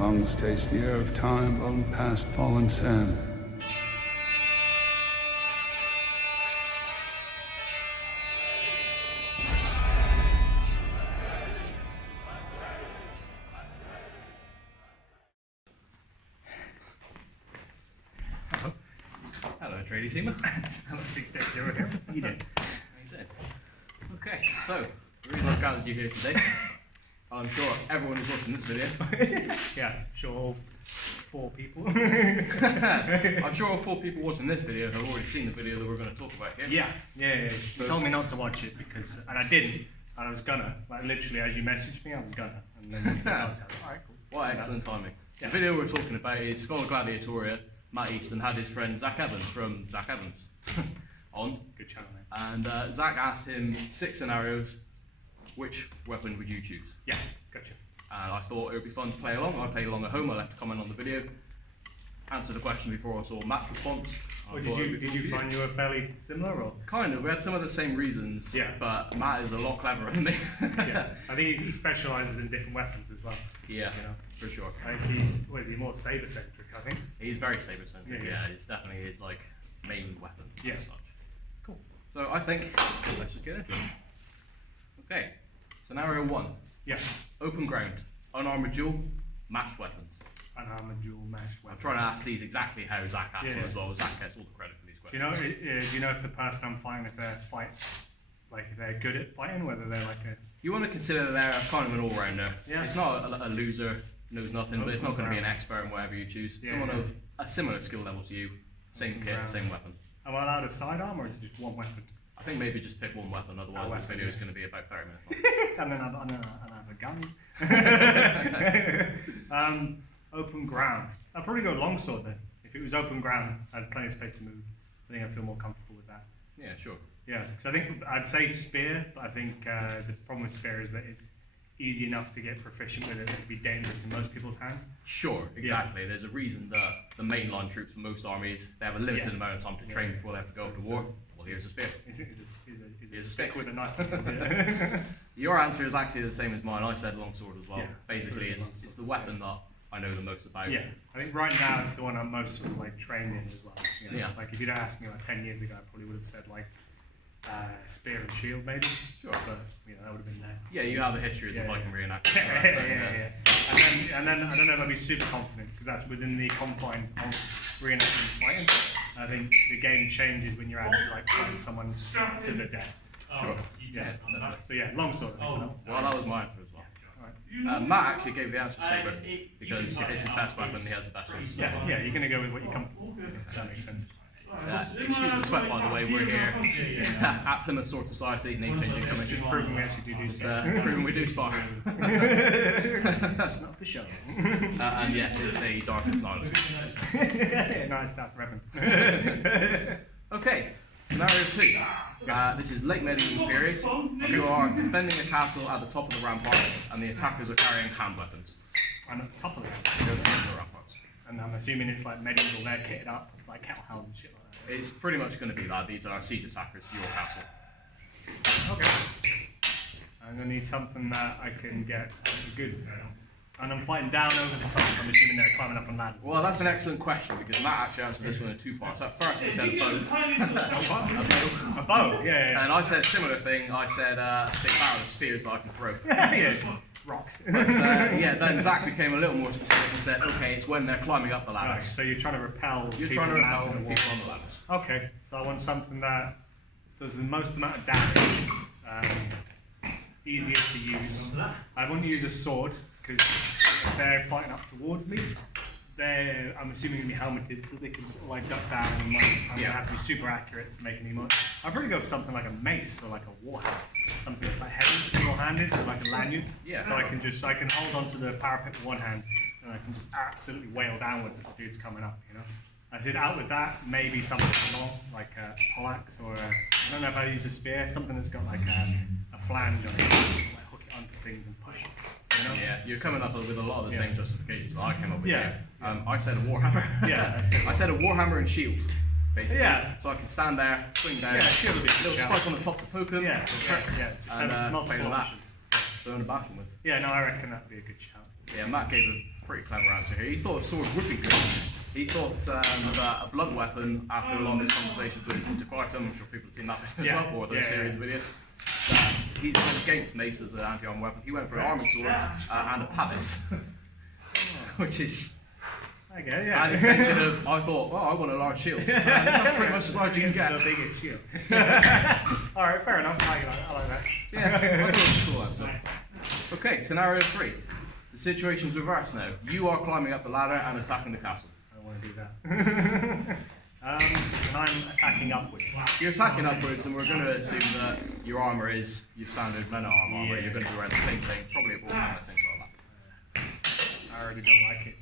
lungs taste the air of time blown past fallen sand. Hello, Atreides HEMA. Hello, 6-0 here. How you doing? How you doing? Okay, so the reason I've gathered you here today, I'm sure everyone who's watching this video. Yeah, sure, all 4 people. I'm sure all 4 people watching this video have already seen the video that we're going to talk about here. Yeah. You told me not to watch it because, and I didn't, and I was gonna. Like literally, as you messaged me, I was gonna. And then you said, oh, alright, cool. What excellent timing. Yeah. The video we're talking about is Scholar Gladiatoria. Matt Easton had his friend Zach Evans from Zach Evans on. Good channel, mate. And Zach asked him 6 scenarios. Which weapon would you choose? Yeah, gotcha. And I thought it would be fun to play along. I played along at home. I left a comment on the video. Answered the question before I saw Matt's response. Well, did you find you were fairly similar, or? Kind of. We had some of the same reasons. Yeah. But Matt is a lot cleverer than me. Yeah. I think he specialises in different weapons as well. Yeah, you know? for sure. I think he's more saber centric, I think. He's very saber centric. Yeah. Yeah, it's definitely his like main weapon. Yeah. As such. Cool. So I think let's just get into it. Okay. Scenario 1. Yeah. Open ground, unarmored duel, matched weapons. Unarmored dual match I'm weapon. trying to ask these exactly how Zach asked them Yeah. as well. Zach gets all the credit for these Do questions. you know if the person I'm fighting, if they're good at fighting, whether they're like a... You want to consider they're kind of an all-rounder. Yeah. It's not a loser, knows nothing, but it's not going to be an Open expert in whatever you choose. Yeah, Someone yeah. of a similar skill level to you, same Open kit, ground. same weapon. Am I allowed a sidearm, or is it just one weapon? I think maybe just pick one weapon, otherwise this weapon, video is yeah. going to be about 30 minutes long. And then I have a gun. Open ground. I'd probably go longsword then. If it was open ground, I had plenty of space to move. I think I feel more comfortable with that. Yeah, sure. Yeah, because I think I'd say spear, but I think the problem with spear is that it's easy enough to get proficient with it. It could be dangerous in most people's hands. Sure, exactly. Yeah. There's a reason that the mainline troops for most armies, they have a limited Yeah. amount of time to train before they have to go off to war. Well, here's a spear. Is a Is a stick stick. with a knife. Your answer is actually the same as mine. I said longsword as well. Yeah, Basically, longsword. it's the weapon that I know the most about. Yeah, I think right now it's the one I'm most sort of like trained in as well. You know? Yeah. Like if you'd asked me like 10 years ago, I probably would have said like spear and shield maybe. Sure. But you know that would have been there. Yeah, you have a history as a Yeah, Viking yeah. reenactor. Yeah. And then I don't know if I'd be super confident because that's within the confines of reenacting fighting. I think the game changes when you're actually like fighting someone to the death. Sure. Yeah. Definitely. So yeah, longsword. I think, no? Well, that was my answer as well. Alright. Matt actually gave the answer saber because it's his best weapon. He has the best one. Yeah, you're gonna go with what you're comfortable with. That makes sense. Excuse the sweat, by the way. We're here at Plymouth Sword Society. Name changing coming. Just proving we actually do Proving we do spar. That's not for show. And yes, it's a dark knowledge. Nice stuff, Reverend. Okay, scenario 2. This is late medieval period. You are defending a castle at the top of the ramparts, and the attackers are carrying hand weapons. I'm at the top of it. They're at the top of the ramparts. And I'm assuming it's like medieval, they're kitted up, like hellhound and shit like that. It's pretty much going to be that. These are siege attackers to your castle. Okay. I'm gonna need something that I can get good. And I'm fighting down over the top, so I'm assuming they're climbing up on ladders. Well, that's an excellent question because Matt actually answered this one in 2 parts. At first, he said a bow. A bow, yeah. And I said a similar thing. I said a big barrel of spears that I can throw. Yeah, rocks. But yeah, then Zach became a little more specific and said, okay, it's when they're climbing up the Right, ladders. so you're trying to repel You're people trying to repel mounting people the on the ladders. wall. Okay, so I want something that does the most amount of damage, easiest to use. I want to use a sword, because if they're fighting up towards me, I'm assuming going to be helmeted, so they can sort of like duck down and like, I'm going to have to be super accurate to make any more. I'd probably go for something like a mace or like a warhammer, something that's like heavy, single-handed, so like a lanyard. Yeah. So I can hold onto the parapet with one hand, and I can just absolutely wail downwards if the dude's coming up, you know. I said out with that, maybe something long, like a poleaxe or I don't know if I use a spear, something that's got like a flange on it, like hook it onto things and push it. You know? Yeah, you're coming up with a lot of the Yeah. same justifications that I came up with. Yeah. Here. I said a warhammer. Yeah, that's it. I said a warhammer and shield, basically. Yeah. So I can stand there, swing down, Yeah, shield would be a good little shout. spike on the top to poke him. Yeah, just And have multiple play with that. options. Throw in a battle with. Yeah, no, I reckon that'd be a good shout. Yeah, Matt gave pretty clever answer here. He thought a sword would be good. He thought that a blunt weapon, after a lot of his conversations with DeQuartum, I'm sure people have seen that as well, or those series of videos, that he's gone against mace as an anti-armor weapon. He went for an armored sword and a pavus, which is Okay, yeah. an extension of, I thought, well, I want a large shield. That's pretty much as large as you can get. The biggest shield. Alright, fair enough. I like that. Yeah, I thought it was a cool answer. Okay, scenario 3. The situation's reversed now. You are climbing up the ladder and attacking the castle. I don't want to do that. And I'm attacking upwards. You're attacking upwards, and we're going to assume that your armour is your standard men at arm armour. You're going to be wearing the same thing, probably a warhammer, things like that. I already don't like it.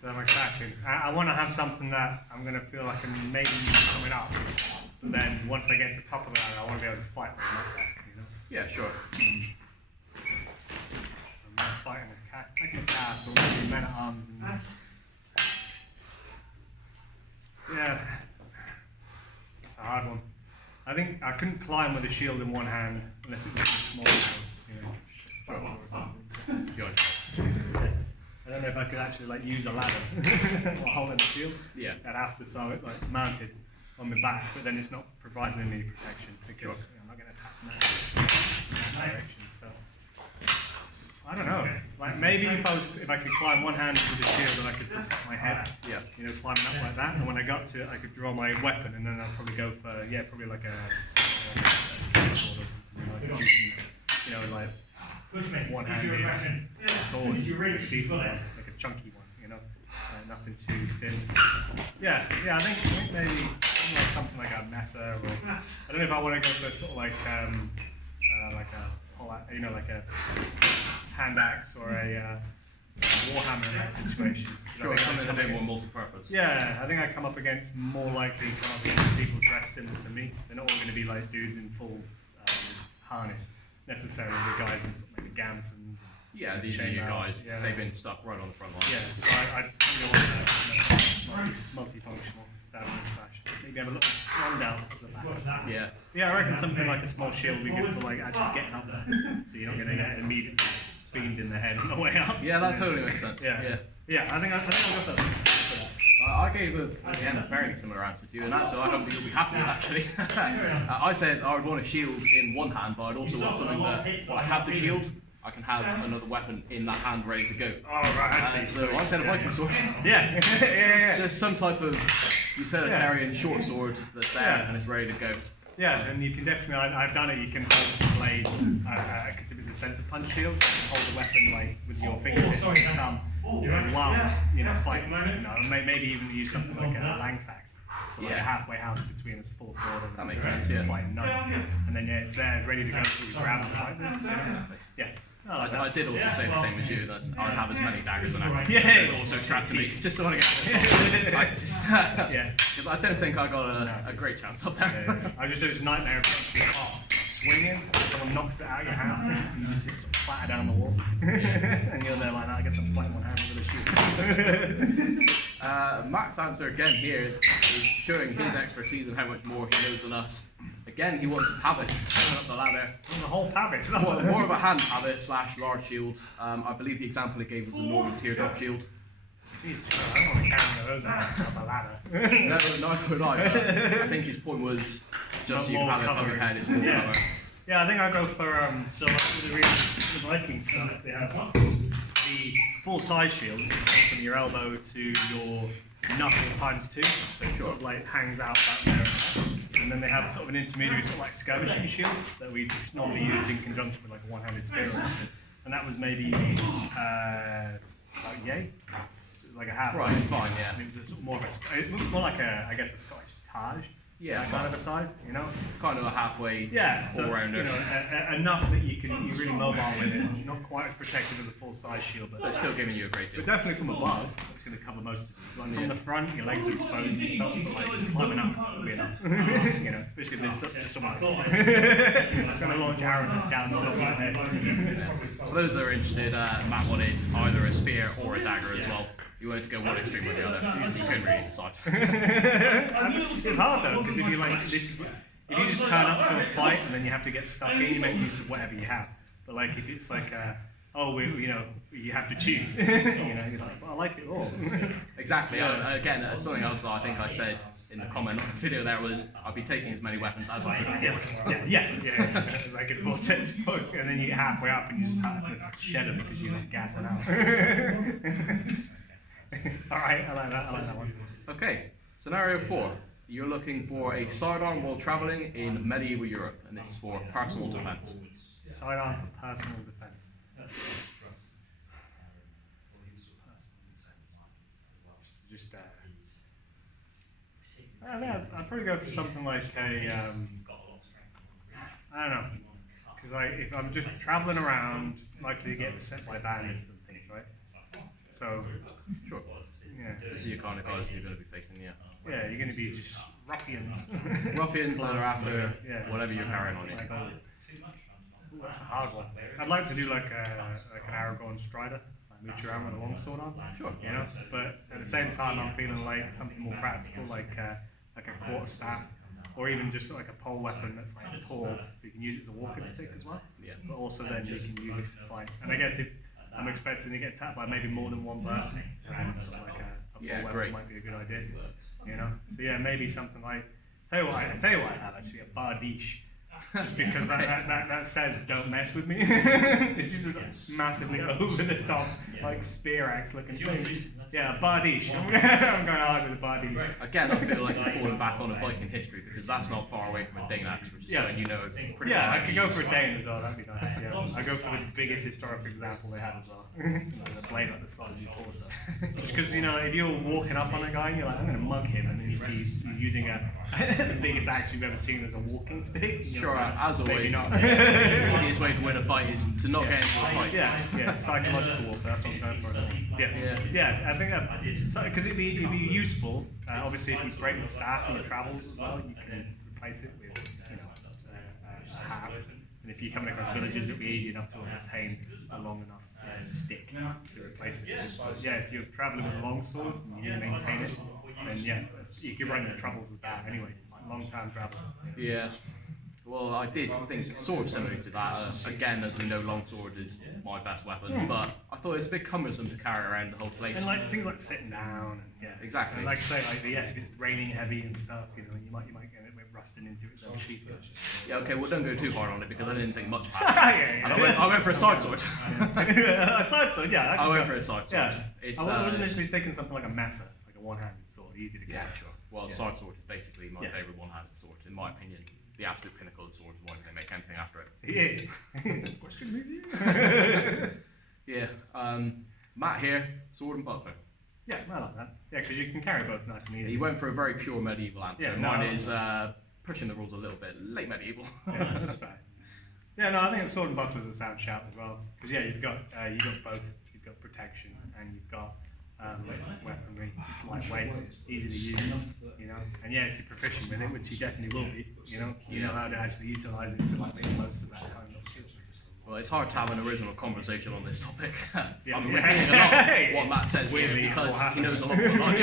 So I'm attacking. I want to have something that I'm going to feel like I'm maybe coming up. But then once I get to the top of the ladder, I want to be able to fight with them up there, you know? Yeah, sure. I'm not fighting a castle, maybe men at arms. And yeah, that's a hard one. I think I couldn't climb with a shield in one hand unless it was a small shield, you know. Or something. I don't know if I could actually like use a ladder while holding the shield. Yeah. I'd have to sew it like mounted on my back, but then it's not providing any protection because I'm not going to attack from that direction. So I don't know. Like maybe if I could climb one hand with the shield, then I could protect my head. Yeah. You know, climbing up like that, and when I got to it, I could draw my weapon, and then I'd probably go for probably like a sword or something. Like using, you know, like one-handed sword, a decent one, like a chunky one, you know, nothing too thin. Yeah, I think maybe like something like a mesa, or I don't know if I want to go for sort of like a you know, like a hand axe or a warhammer in that situation. Sure, something a bit more multi-purpose. Yeah, I think I come up against more likely come up against people dressed similar to me. They're not all going to be like dudes in full harness. Necessarily the guys in sort of like the Gamsons. Yeah, these are your guys. Yeah. They've been stuck right on the front line. Yeah, so I probably want a multifunctional stabbing slash. Maybe have a little rundown at the back. Yeah, I reckon something like a small shield would be good for like actually getting up there. So you're not going to get immediately beamed in the head on the way up. Yeah, that totally makes sense. Yeah, I think I'll go for that. I gave a very similar answer to you, and actually I don't think you'll be happy with actually. I said I would want a shield in one hand, but I'd also want something that, while I have the shield, I can have another weapon in that hand ready to go. Oh, right, I see. So I said a Viking sword. Yeah. Just some type of utilitarian short sword that's there and it's ready to go. Yeah, and you can definitely, I've done it, you can hold the blade, because if it's a center punch shield, you can hold the weapon like with your fingertips and thumb, while, you know, fighting, you know, maybe even use something like a langsax, so like a halfway house between a full sword and that makes sense, fighting knife, and then it's there, ready to go, so you grab and fight with, you know? Yeah. I did also say the same as you, that I'd have as many daggers and axes. Yeah. Also trapped to me, just so I get because I don't think I got a great chance up there. I just do this nightmare of swinging, someone knocks it out of your hand, and you just sit sort of flatter down the wall. And you're there like that, I guess I'm fighting one hand with a shield. Mac's answer again here is showing his expertise and how much more he knows than us. Again, he wants a pavus up the ladder. The whole pavus. More of a hand pavus slash large shield. I believe the example he gave was a normal teardrop shield. Jesus, I don't want to carry those up a ladder. No, neither would I. I think his point was just you have it above your head, it's more cover. Yeah, I think I'll go for so like the Viking stuff. They have the full size shield from your elbow to your knuckle times 2, so it sort of like hangs out back there. And then they have sort of an intermediary sort of like skirmishing shield that we normally use in conjunction with like a one-handed spear or something. And that was maybe about yay. So it was like a half. Right, fine, yeah. And it was a sort of more of a, it was more like a, I guess, a Scottish Taj. Yeah, that kind of a size, you know? Kind of a halfway all-rounder. You know, enough that you're really mobile with it. You're not quite as protective as a full-size shield, but they're still giving you a great deal. But definitely from above, it's going to cover most of it. Like from the front, your legs are exposed and stuff, but like climbing up will be enough. You know, especially if there's just someone going to launch arrows down the middle of your head. For those that are interested, Matt wanted either a spear or a dagger as well. You wanted to go one extreme or the other. You couldn't really decide. It's hard though, because if you like if you just turn up to a fight and then you have to get stuck in, you make use of whatever you have. But like if it's like you have to choose. You're like, well, I like it all. Exactly. Again, something else that I think I said in the comment on the video there was, I'll be taking as many weapons as I can afford. Yeah. As I can afford to. And then you get halfway up and you just shed them because you're like gassing out. Alright, I like that one. Okay, scenario 4. You're looking for a sidearm while traveling in medieval Europe, and this is for personal defense. Sidearm for personal defense. Just I don't know, I'd probably go for something like a, I don't know, because if I'm just traveling around, likely to get set by bandits and things, right? So, Sure. yeah. This is your kind of guys you're going to be facing, yeah. Yeah, you're going to be just ruffians. Ruffians that are after whatever you're carrying on you. Ooh, that's a hard one. I'd like to do like an Aragorn Strider, like move around with a longsword on. Sure. You know, but at the same time, I'm feeling like something more practical, like a quarterstaff, or even just like a pole weapon that's like tall, so you can use it as a walking stick as well. Yeah. But also then you can use it to fight. And I guess if I'm expecting to get attacked by maybe more than one person, and sort of like a pole weapon might be a good idea. You know, so yeah, maybe something like. Tell you what I have actually, a bardiche. Just because that says don't mess with me. It's just a massively over the top, like spear axe looking thing. Yeah, bardiche. I'm going hard with a bardiche. Again, I feel like you're falling back on a Viking history because that's not far away from a Dane axe, which is something you know is pretty much. Yeah, I could go for a Dane as well, that'd be nice. Yeah. I go for the biggest historical example they had as well. The blade at the side of your torso. Just because, if you're walking up on a guy and you're like, I'm going to mug him, and then you see he's using the biggest axe you've ever seen as a walking stick. Sure, like, as always, not. the easiest way to win a fight is to not get into a fight. Yeah, psychological warfare, that's what I'm going for. Yeah, I think that, because it'd be useful, obviously if you break the staff in your travels as well, you can replace it with, a half. And if you're coming across villages, it'll be easy enough to obtain a long enough stick to replace it. But yeah, if you're traveling with a longsword and you need to maintain it, then you can run into troubles with that anyway, like long-term travel. Yeah. Well, I did think sort of similar to that. Again, as we know, longsword is my best weapon, but I thought it's a bit cumbersome to carry around the whole place. And like things like sitting down, and exactly. And like I say, if it's raining heavy and stuff, you might get it rusting into it. So cheap. Yeah, okay. Well, don't go too hard on it because I didn't think much about it. And I went for a side sword. A side sword, yeah. I went for a side sword. Yeah. I was initially thinking something like a mesa, like a one-handed sword, easy to carry. Yeah, sure. Well, side sword is basically my favourite one-handed sword, in my opinion. The absolute pinnacle of swords. Why do they make anything after it? Yeah. Question maybe? Yeah. Matt here, sword and buckler. Yeah, I like that. Yeah, because you can carry both nice and easy. He went for a very pure medieval answer. Yeah, mine is pushing the rules a little bit late medieval. Yeah, that's fair. Yeah, no, I think the sword and buckler is a sound shout as well. Because you've got both. You've got protection and you've got weaponry. It's lightweight, easy to use, And yeah, if you're proficient with it, which you definitely will be, you know how to actually utilise it to make the most of that time. Well, it's hard to have an original conversation on this topic. I'm repeating a lot of what Matt says here Weirdly, because he knows a lot more than I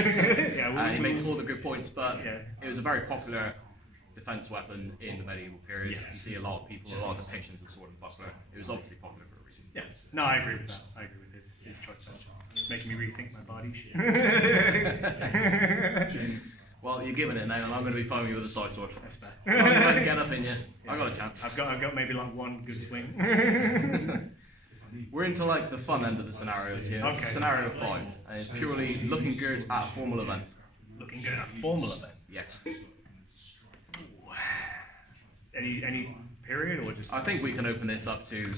do. He makes all the good points, but it was a very popular defence weapon in the medieval period. You see a lot of people, a lot of depictions of sword and buckler. It was obviously popular for a reason. Yeah, no, I agree with that. I agree with his choice. Making me rethink my body shit. Well, you're giving it now, and I'm going to be fighting you with a side sword. That's fair. I'm going to get up in you. I got a chance. I've got maybe like one good swing. We're into like the fun end of the scenarios here. Okay. Scenario 5, and it's purely looking good at a formal event. Looking good at a formal event. Yes. Any period or just? I think we can open this up to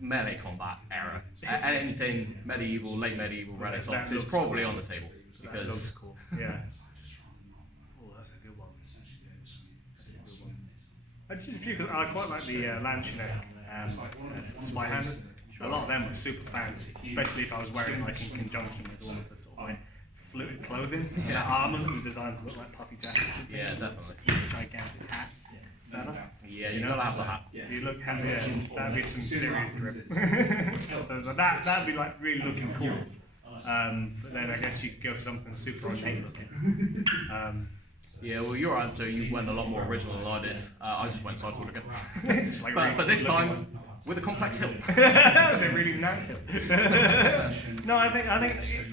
melee combat era. Anything medieval, late medieval, Renaissance is probably on the table because. That looks cool. Yeah. Oh, that's a good one. I quite like the Landsknecht spy hammers. A lot of them were super fancy, especially if I was wearing like in conjunction with all of the sort of like fluid clothing. That armour that was designed to look like puffy jackets. Yeah, definitely. Gigantic hat. Yeah, you gotta have the hat. You look handsome. That'd be some serious drip. That'd be like really looking cool. But then I guess you could go for something super ornate looking. Yeah, well, your answer, you went a lot more original than I did. I just went side sword again. Like but this time, with a complex hilt. They're really nice hill. No, I think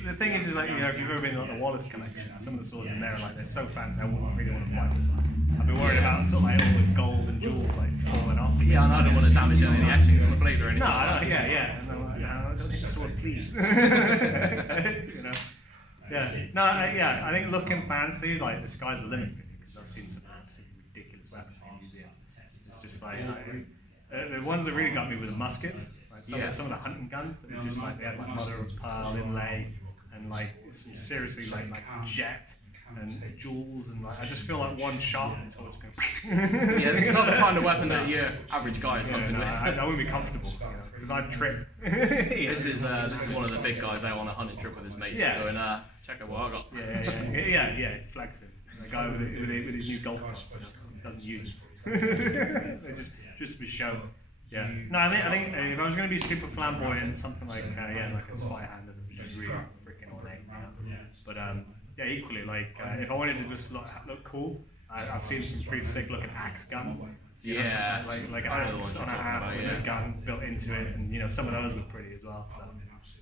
the thing is like, you know, if you've ever been in like the Wallace collection, some of the swords in there are like, they're so fancy, I wouldn't really want to fight them. I've been worried about sort of like all the gold and jewels like falling off. Yeah, and I don't want to damage any of the etchings on the blade or anything. No, like that. yeah. And I'm like, I don't need the sword, please. You know. Yeah. No, I think looking fancy, like the sky's the limit, because I've seen some absolutely ridiculous weapons in museums. It's just like the ones that really got me were the muskets. Like some of the hunting guns that were just like, they had like mother of pearl inlay and like some seriously like jet and jewels, and like I just feel like one shot and it's always going. Yeah, it's not the kind of weapon that your average guy is hunting with. I wouldn't be comfortable, because I'd trip. This is one of the big guys out on a hunting trip with his mates. Going, check out what I got. Yeah, flexing. The guy with his new golf club doesn't use it. just for show. Yeah. No, I think if I was going to be super flamboyant, something like like a spy hand, which is really freaking ornate. But equally, like if I wanted to just look cool, I've seen some pretty sick looking axe guns. Yeah, like an axe on a half with a gun built into it, and you know some of those look pretty as well. So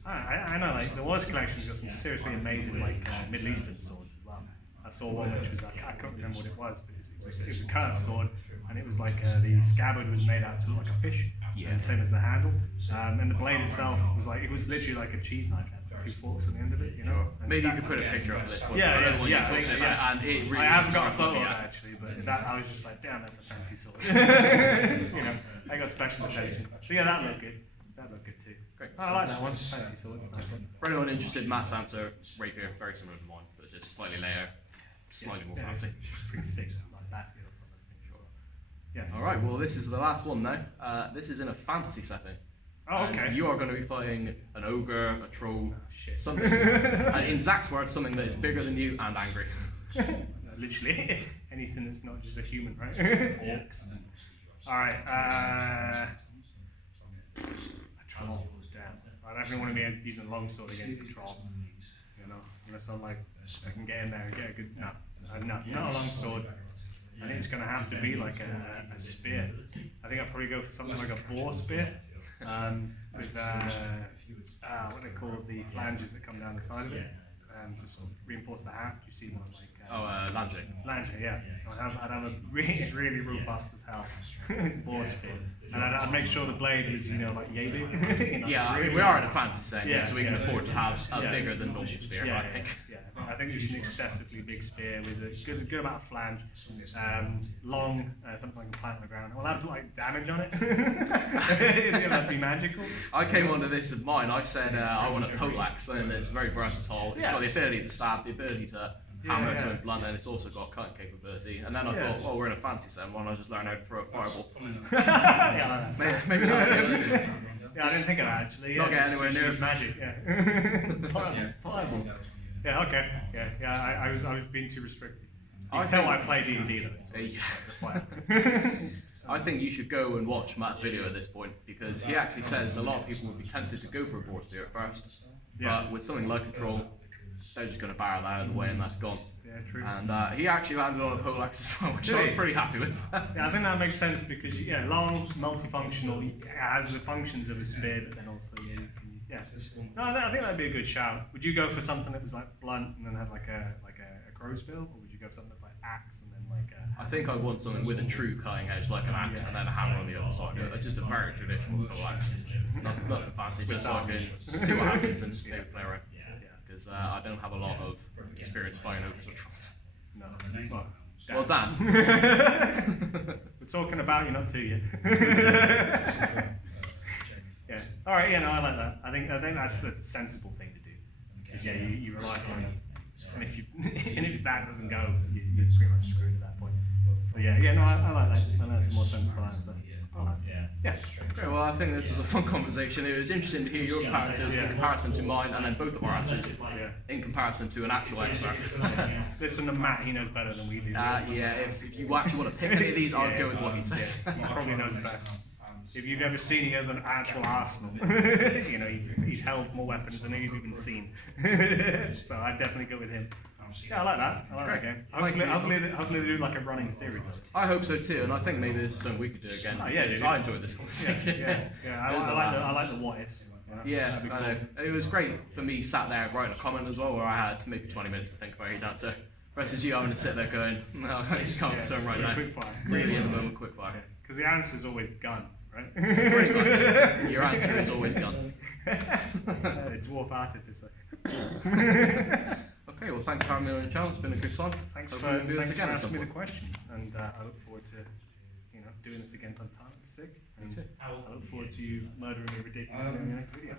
I know, like the Wallace collection's got some seriously amazing like Middle Eastern swords as well. I saw one which was I can't remember what it was, but it was a curved sword, and it was like the scabbard was made out to look like a fish, same as the handle, and the blade itself was like, it was literally like a cheese knife. Two forks on the end of it, you know. Maybe you could put a picture of this one. Yeah. And it really I haven't got a photo of it actually, but that I was just like, damn, that's a fancy sword. You know, I got special attention. So yeah, that looked good. That looked good too. Great. Oh, I like that one. Fancy sword. Nice one. For anyone interested, Matt's answer rapier, very similar to mine, but just slightly later, slightly more fancy. It's pretty sick. Like basket or something. Yeah. All right. Well, this is the last one now. This is in a fantasy setting. Oh, okay. And you are going to be fighting an ogre, a troll, something. And in Zach's words, something that is bigger than you and angry. Literally anything that's not just a human, right? Orcs. All right. A troll. Damn. I definitely want to be using a longsword against a troll. You know, unless I'm like, I can get in there and get a good. No, not a longsword. I think it's going to have to be like a spear. I think I'll probably go for something like a boar spear. With what they call the flanges that come down the side of it, just reinforce the haft. You see one like Langer, yeah. I'd have a really robust as hell boar spear, and I'd make sure the blade was like Yedu. Yeah, I mean, we are in a fantasy setting, so we can afford to have a bigger than normal spear. I think. I think it's an excessively big spear with a good amount of flange, long, something I can plant on the ground. I'll have to like damage on it. It's going to have to be magical. I came onto this with mine. I said I want a poleaxe, and it's very versatile. It's got the ability to stab, the ability to hammer to blunt, and it's also got cutting capability. And then I thought, well, we're in a fantasy setting. Why not just learn how to throw a fireball? Maybe not. Yeah, I didn't think of that actually. Not get anywhere near magic. Fireball. Yeah, okay. Yeah. I was being too restricted. You can tell I play D&D though. I think you should go and watch Matt's video at this point, because he actually says a lot of people would be tempted to go for a boar spear at first, but with something like a troll, they're just going to barrel out of the way and that's gone. Yeah, true. And he actually landed on a poleaxe as well, which I was pretty happy with. Yeah, I think that makes sense because long, multifunctional, it has the functions of a spear, but then also you can. No, I think that'd be a good shout. Would you go for something that was like blunt and then had like a crow's bill, or would you go for something that's like axe and then like a... I think I'd want something with a true cutting edge, like an axe, and then a hammer on the other side. Just a very traditional poleaxe. Nothing fancy, just so I can see what happens and maybe play around. Because I don't have a lot of experience fighting ogres or trolls. No. Well, Dan. We're talking about you, not to you. Yeah. All right. I like that. I think that's the sensible thing to do. Because you rely on it, and if that doesn't go, you're pretty much screwed at that point. So I like that. I think that's a more sensible answer. Yeah. Great. Well, I think this was a fun conversation. It was interesting to hear your characters in comparison to mine, and then both of our answers in comparison to an actual expert. Listen to Matt, he knows better than we do. If you actually want to pick any of these, I'll go with what he says. He probably knows best. If you've ever seen, he has an actual arsenal. He's held more weapons than you've even seen. So I'd definitely go with him. Yeah, I like that. I like that game. Hopefully they do like a running series. I hope so too, and I think maybe this is something we could do again. Oh, yeah, because dude. I enjoyed this conversation. I like the what ifs. Yeah, I know. It was great for me sat there writing a comment as well, where I had maybe 20 minutes to think about each answer. Versus you having to sit there going, no, I just can't so right now. Quick fire. Really in the moment, quick fire. Because the answer is always gun, right? Pretty much. Your answer is always gun. Dwarf artificer. Okay, well thanks for having me on the channel. It's been a good time. Thanks for asking me the questions, and I look forward to doing this again sometime. Sick. I look forward to you murdering me ridiculously in the next video.